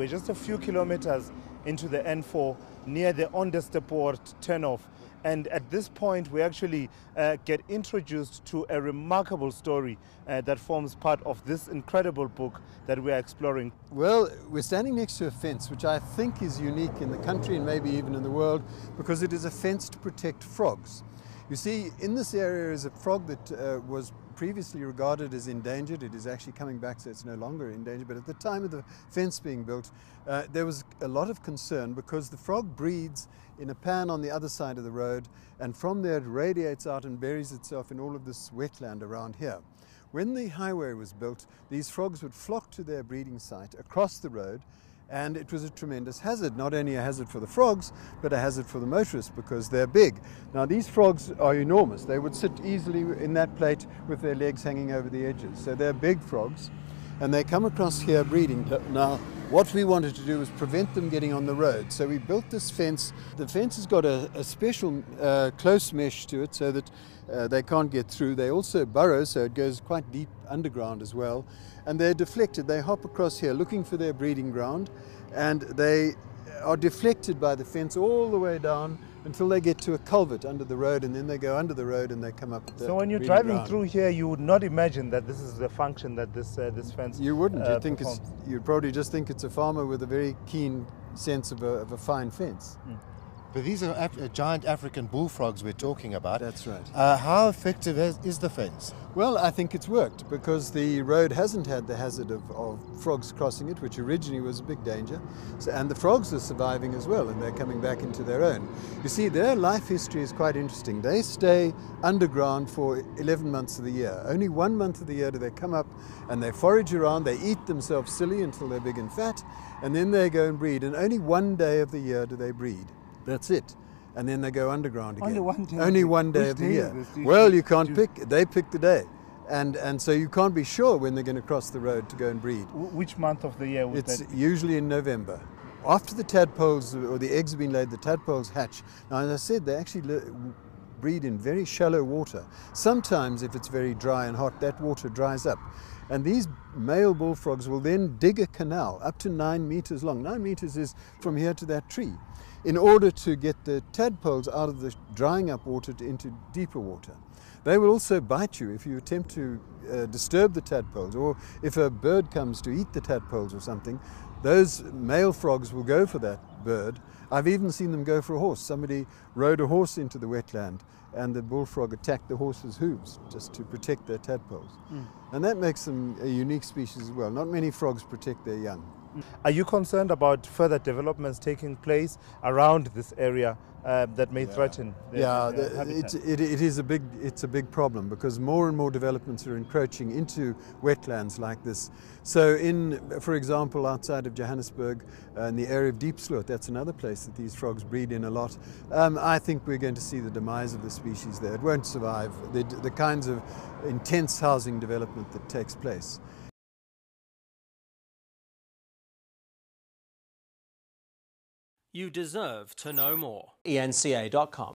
We're just a few kilometers into the N4 near the Onderstepoort turnoff. And at this point, we actually get introduced to a remarkable story that forms part of this incredible book that we are exploring. Well, we're standing next to a fence, which I think is unique in the country and maybe even in the world, because it is a fence to protect frogs. You see, in this area is a frog that was previously regarded as endangered. It is actually coming back, so it's no longer endangered. But at the time of the fence being built, there was a lot of concern because the frog breeds in a pan on the other side of the road, and from there it radiates out and buries itself in all of this wetland around here. When the highway was built, these frogs would flock to their breeding site across the road, and it was a tremendous hazard, not only a hazard for the frogs, but a hazard for the motorists because they're big. Now these frogs are enormous. They would sit easily in that plate with their legs hanging over the edges. So they're big frogs, and they come across here breeding. Now what we wanted to do was prevent them getting on the road. So we built this fence. The fence has got a special close mesh to it so that they can't get through. They also burrow, so it goes quite deep underground as well. And they're deflected. They hop across here looking for their breeding ground, and they are deflected by the fence all the way down until they get to a culvert under the road, and then they go under the road and they come up. So when you're driving through here, you would not imagine that this is the function that this fence. You wouldn't. You'd probably just think it's a farmer with a very keen sense of a fine fence. Mm. But these are giant African bullfrogs we're talking about. That's right. How effective is the fence? Well, I think it's worked because the road hasn't had the hazard of frogs crossing it, which originally was a big danger. So, and the frogs are surviving as well, and they're coming back into their own. You see, their life history is quite interesting. They stay underground for 11 months of the year. Only 1 month of the year do they come up and they forage around, they eat themselves silly until they're big and fat, and then they go and breed. And only 1 day of the year do they breed. That's it. And then they go underground again. Only 1 day? Only 1 day of the year. Well, you can't pick. They pick the day. And so you can't be sure when they're going to cross the road to go and breed. Which month of the year would It's that be? usually in November. After the tadpoles or the eggs have been laid, the tadpoles hatch. Now, as I said, they actually breed in very shallow water. Sometimes, if it's very dry and hot, that water dries up. And these male bullfrogs will then dig a canal up to 9 meters long. 9 meters is from here to that tree, in order to get the tadpoles out of the drying up water into deeper water. They will also bite you if you attempt to disturb the tadpoles, or if a bird comes to eat the tadpoles or something. Those male frogs will go for that bird. I've even seen them go for a horse. Somebody rode a horse into the wetland, and the bullfrog attacked the horse's hooves just to protect their tadpoles. Mm. And that makes them a unique species as well. Not many frogs protect their young. Are you concerned about further developments taking place around this area that may threaten their habitat? It's a big problem because more and more developments are encroaching into wetlands like this. So for example, outside of Johannesburg, in the area of Deep Sloot, that's another place that these frogs breed in a lot. I think we're going to see the demise of the species there. It won't survive the kinds of intense housing development that takes place. You deserve to know more. eNCA.com